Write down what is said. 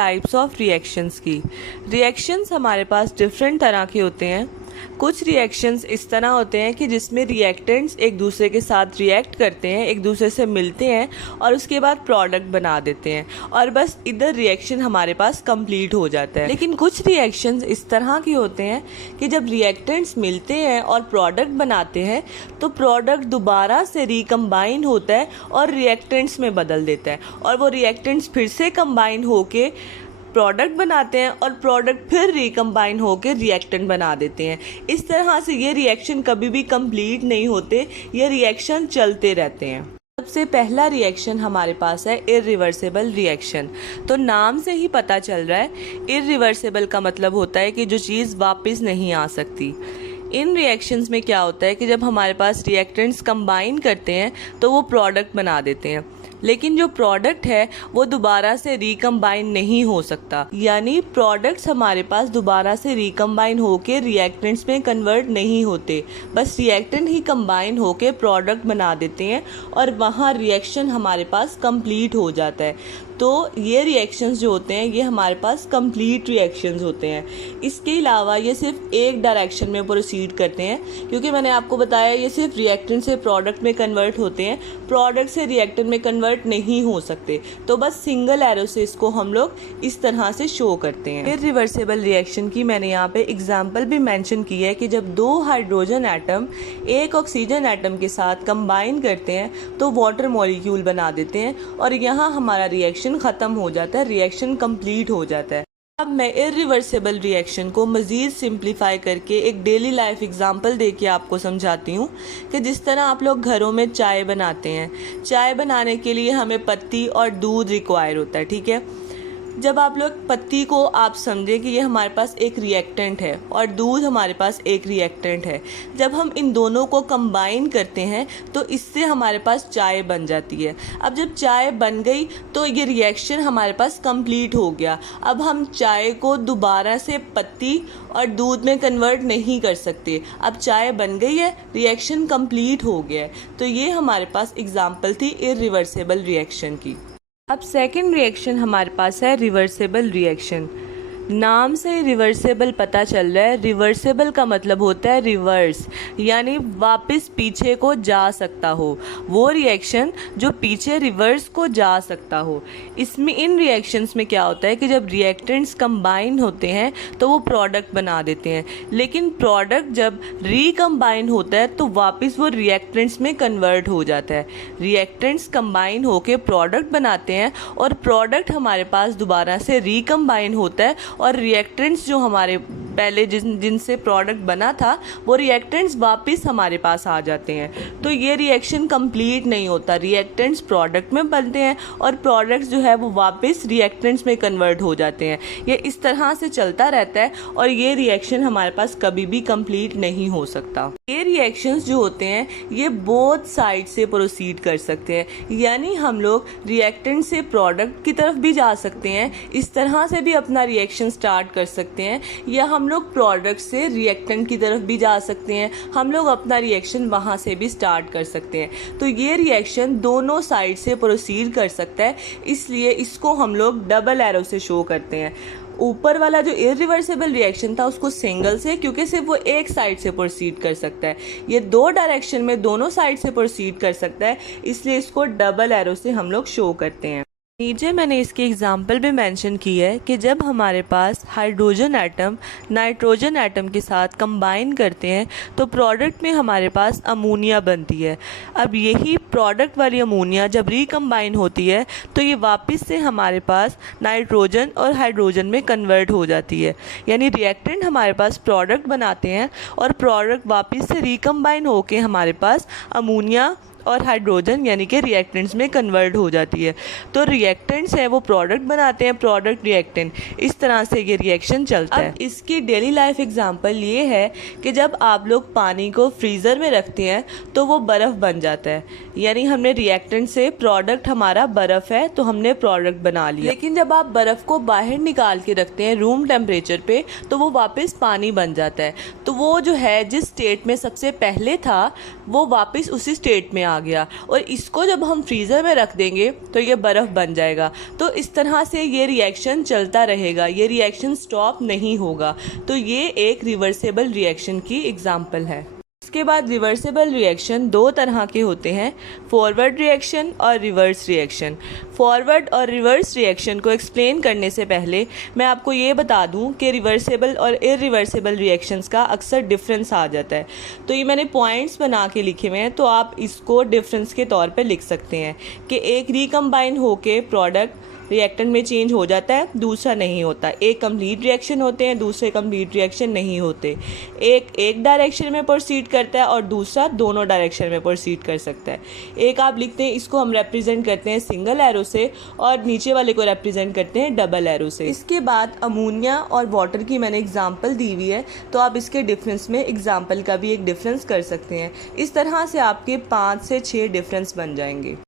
Types of reactions की। Reactions हमारे पास different तरह के होते हैं। कुछ रिएक्शंस इस तरह होते हैं कि जिसमें रिएक्टेंट्स एक दूसरे के साथ रिएक्ट करते हैं, एक दूसरे से मिलते हैं और उसके बाद प्रोडक्ट बना देते हैं और बस इधर रिएक्शन हमारे पास कंप्लीट हो जाता है। लेकिन कुछ रिएक्शंस इस तरह के होते हैं कि जब रिएक्टेंट्स मिलते हैं और प्रोडक्ट बनाते हैं तो प्रोडक्ट दोबारा से रिकम्बाइन होता है और रिएक्टेंट्स में बदल देता है और वो रिएक्टेंट्स फिर से कंबाइन होके प्रोडक्ट बनाते हैं और प्रोडक्ट फिर रिकम्बाइन होकर रिएक्टेंट बना देते हैं। इस तरह से ये रिएक्शन कभी भी कंप्लीट नहीं होते, ये रिएक्शन चलते रहते हैं। सबसे पहला रिएक्शन हमारे पास है इर्रिवर्सिबल रिएक्शन। तो नाम से ही पता चल रहा है, इर्रिवर्सिबल का मतलब होता है कि जो चीज़ वापस नहीं आ सकती। इन रिएक्शंस में क्या होता है कि जब हमारे पास रिएक्टेंट्स कंबाइन करते हैं तो वो प्रोडक्ट बना देते हैं, लेकिन जो प्रोडक्ट है वो दोबारा से रिकम्बाइन नहीं हो सकता। यानी प्रोडक्ट्स हमारे पास दोबारा से रिकम्बाइन होके रिएक्टेंट्स में कन्वर्ट नहीं होते, बस रिएक्टेंट ही कंबाइन होके प्रोडक्ट बना देते हैं और वहाँ रिएक्शन हमारे पास कंप्लीट हो जाता है। तो ये रिएक्शंस जो होते हैं ये हमारे पास कंप्लीट रिएक्शंस होते हैं। इसके अलावा ये सिर्फ एक डायरेक्शन में प्रोसीड करते हैं, क्योंकि मैंने आपको बताया ये सिर्फ रिएक्टेंट से प्रोडक्ट में कन्वर्ट होते हैं, प्रोडक्ट से रिएक्टेंट में कन्वर्ट नहीं हो सकते। तो बस सिंगल एरो से इसको हम लोग इस तरह से शो करते हैं। इर्रिवर्सिबल रिएक्शन की मैंने यहाँ पे एग्जाम्पल भी मेंशन की है कि जब दो हाइड्रोजन एटम एक ऑक्सीजन एटम के साथ कंबाइन करते हैं तो वाटर मॉलिक्यूल बना देते हैं और यहाँ हमारा रिएक्शन खत्म हो जाता है, रिएक्शन कंप्लीट हो जाता है। अब मैं इर्रिवर्सिबल रिएक्शन को मज़ीद सिंप्लीफाई करके एक डेली लाइफ एग्जांपल देके आपको समझाती हूँ कि जिस तरह आप लोग घरों में चाय बनाते हैं, चाय बनाने के लिए हमें पत्ती और दूध रिक्वायर होता है, ठीक है। जब आप लोग पत्ती को आप समझें कि ये हमारे पास एक रिएक्टेंट है और दूध हमारे पास एक रिएक्टेंट है, जब हम इन दोनों को कंबाइन करते हैं तो इससे हमारे पास चाय बन जाती है। अब जब चाय बन गई तो ये रिएक्शन हमारे पास कंप्लीट हो गया। अब हम चाय को दोबारा से पत्ती और दूध में कन्वर्ट नहीं कर सकते। अब चाय बन गई है, रिएक्शन कंप्लीट हो गया है। तो ये हमारे पास एग्जाम्पल थी इर्रिवर्सिबल रिएक्शन की। अब सेकंड रिएक्शन हमारे पास है रिवर्सिबल रिएक्शन। नाम से रिवर्सिबल पता चल रहा है, रिवर्सिबल का मतलब होता है रिवर्स, यानी वापस पीछे को जा सकता हो, वो रिएक्शन जो पीछे रिवर्स को जा सकता हो। इसमें इन रिएक्शंस में क्या होता है कि जब रिएक्टेंट्स कंबाइन होते हैं तो वो प्रोडक्ट बना देते हैं, लेकिन प्रोडक्ट जब रिकम्बाइन होता है तो वापस वो रिएक्टेंट्स में कन्वर्ट हो जाता है। रिएक्टेंट्स कंबाइन होके प्रोडक्ट बनाते हैं और प्रोडक्ट हमारे पास दोबारा से रिकम्बाइन होता है और रिएक्टेंट्स जो हमारे पहले जिनसे प्रोडक्ट बना था वो रिएक्टेंट्स वापस हमारे पास आ जाते हैं। तो ये रिएक्शन कंप्लीट नहीं होता, रिएक्टेंट्स प्रोडक्ट में बनते हैं और प्रोडक्ट्स जो है वो वापस रिएक्टेंट्स में कन्वर्ट हो जाते हैं। ये इस तरह से चलता रहता है और ये रिएक्शन हमारे पास कभी भी कंप्लीट नहीं हो सकता। ये रिएक्शंस जो होते हैं ये बोथ साइड से प्रोसीड कर सकते हैं, यानी हम लोग रिएक्टेंट से प्रोडक्ट की तरफ भी जा सकते हैं, इस तरह से भी अपना रिएक्शन स्टार्ट कर सकते हैं, या हम लोग प्रोडक्ट से रिएक्टेंट की तरफ भी जा सकते हैं, हम लोग अपना रिएक्शन वहाँ से भी स्टार्ट कर सकते हैं। तो ये रिएक्शन दोनों साइड से प्रोसीड कर सकता है, इसलिए इसको हम लोग डबल एरो से शो करते हैं। ऊपर वाला जो इर्रिवर्सिबल रिएक्शन था उसको सिंगल से, क्योंकि सिर्फ वो एक साइड से प्रोसीड कर सकता है। ये दो डायरेक्शन में दोनों साइड से प्रोसीड कर सकता है, इसलिए इसको डबल एरो से हम लोग शो करते हैं। नीचे मैंने इसकी एग्जाम्पल भी मेंशन की है कि जब हमारे पास हाइड्रोजन एटम नाइट्रोजन एटम के साथ कंबाइन करते हैं तो प्रोडक्ट में हमारे पास अमोनिया बनती है। अब यही प्रोडक्ट वाली अमोनिया जब रिकम्बाइन होती है तो ये वापस से हमारे पास नाइट्रोजन और हाइड्रोजन में कन्वर्ट हो जाती है, यानी रिएक्टेंट हमारे पास प्रोडक्ट बनाते हैं और प्रोडक्ट वापस से रिकम्बाइन होके हमारे पास अमोनिया और हाइड्रोजन यानी कि रिएक्टेंट्स में कन्वर्ट हो जाती है। तो रिएक्टेंट्स है वो प्रोडक्ट बनाते हैं, प्रोडक्ट रिएक्टेंट, इस तरह से ये रिएक्शन चलता है। इसकी डेली लाइफ एग्जांपल ये है कि जब आप लोग पानी को फ्रीज़र में रखते हैं तो वो बर्फ़ बन जाता है, यानी हमने रिएक्टेंट से प्रोडक्ट हमारा बर्फ़ है तो हमने प्रोडक्ट बना लिया। लेकिन जब आप बर्फ़ को बाहर निकाल के रखते हैं रूम टेम्परेचर पे तो वो वापस पानी बन जाता है। तो वो जो है जिस स्टेट में सबसे पहले था वो वापस उसी स्टेट में आ गया और इसको जब हम फ्रीज़र में रख देंगे तो ये बर्फ़ बन जाएगा। तो इस तरह से ये रिएक्शन चलता रहेगा, ये रिएक्शन स्टॉप नहीं होगा। तो ये एक रिवर्सेबल रिएक्शन की एग्जाम्पल है। इसके बाद रिवर्सेबल रिएक्शन दो तरह के होते हैं, फॉरवर्ड रिएक्शन और रिवर्स रिएक्शन। फॉरवर्ड और रिवर्स रिएक्शन को एक्सप्लेन करने से पहले मैं आपको ये बता दूं कि रिवर्सेबल और इरिवर्सेबल रिएक्शंस का अक्सर डिफरेंस आ जाता है। तो ये मैंने पॉइंट्स बना के लिखे हुए हैं, तो आप इसको डिफरेंस के तौर पे लिख सकते हैं कि एक रिकम्बाइन होके प्रोडक्ट रिएक्टेंट में चेंज हो जाता है, दूसरा नहीं होता। एक कंप्लीट रिएक्शन होते हैं, दूसरे कंप्लीट रिएक्शन नहीं होते। एक डायरेक्शन में प्रोसीड करता है और दूसरा दोनों डायरेक्शन में प्रोसीड कर सकता है। एक आप लिखते हैं, इसको हम रिप्रेजेंट करते हैं सिंगल एरो से और नीचे वाले को रिप्रेजेंट करते हैं डबल एरो से। इसके बाद अमोनिया और वाटर की मैंने एग्जाम्पल दी हुई है, तो आप इसके डिफरेंस में एग्जाम्पल का भी एक डिफरेंस कर सकते हैं। इस तरह से आपके 5 से 6 डिफरेंस बन जाएंगे।